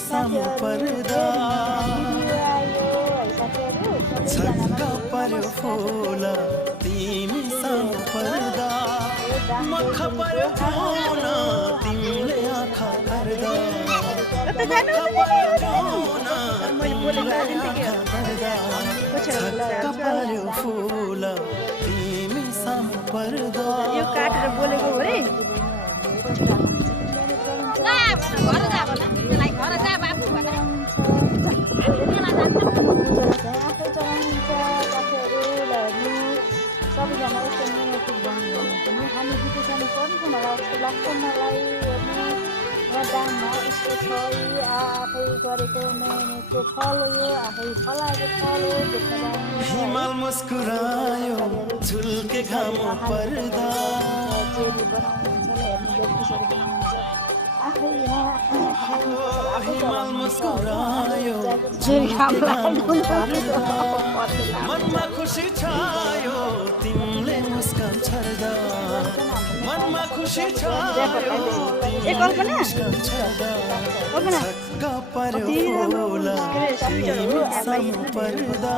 सामु पर्दा छक्क पर्यो फुल तिमी सामु पर्दा मख पर्यो फोन तिमीले आँखा पर्दा मख पर्यो फोन तिमीले आँखा पर्दा छक्क पर्यो फुल तिमी सामु पर्दा यो काटेर बोलेको हो रे घर जा भन त्यसलाई घर जा बाबु भन सबैजना यस्तो नेगेटिभ भन्नु पनि हामी डिप्रेसन पर्छ मलाई जस्तो लाग्छ मलाई यहाँ दाममा यस्तो छ आफै गरेको मेहनतको फल हो यो आफै फलाएको फल हो देख्न हिमाल मुस्कुरायो झुल्के घाम पर्दा जेली बनाउनुहुन्छ हेर्नु जतिसरी बनाउनुहुन्छ आफै यहाँ हिमाल मुस्कुरायो मनमा खुसी छायो तिमीले मुस्कान छर्दा मनमा खुसी छायो तिमीले मुस्कान छर्दा छक्क पर्यो फुल तिमी सामु पर्दा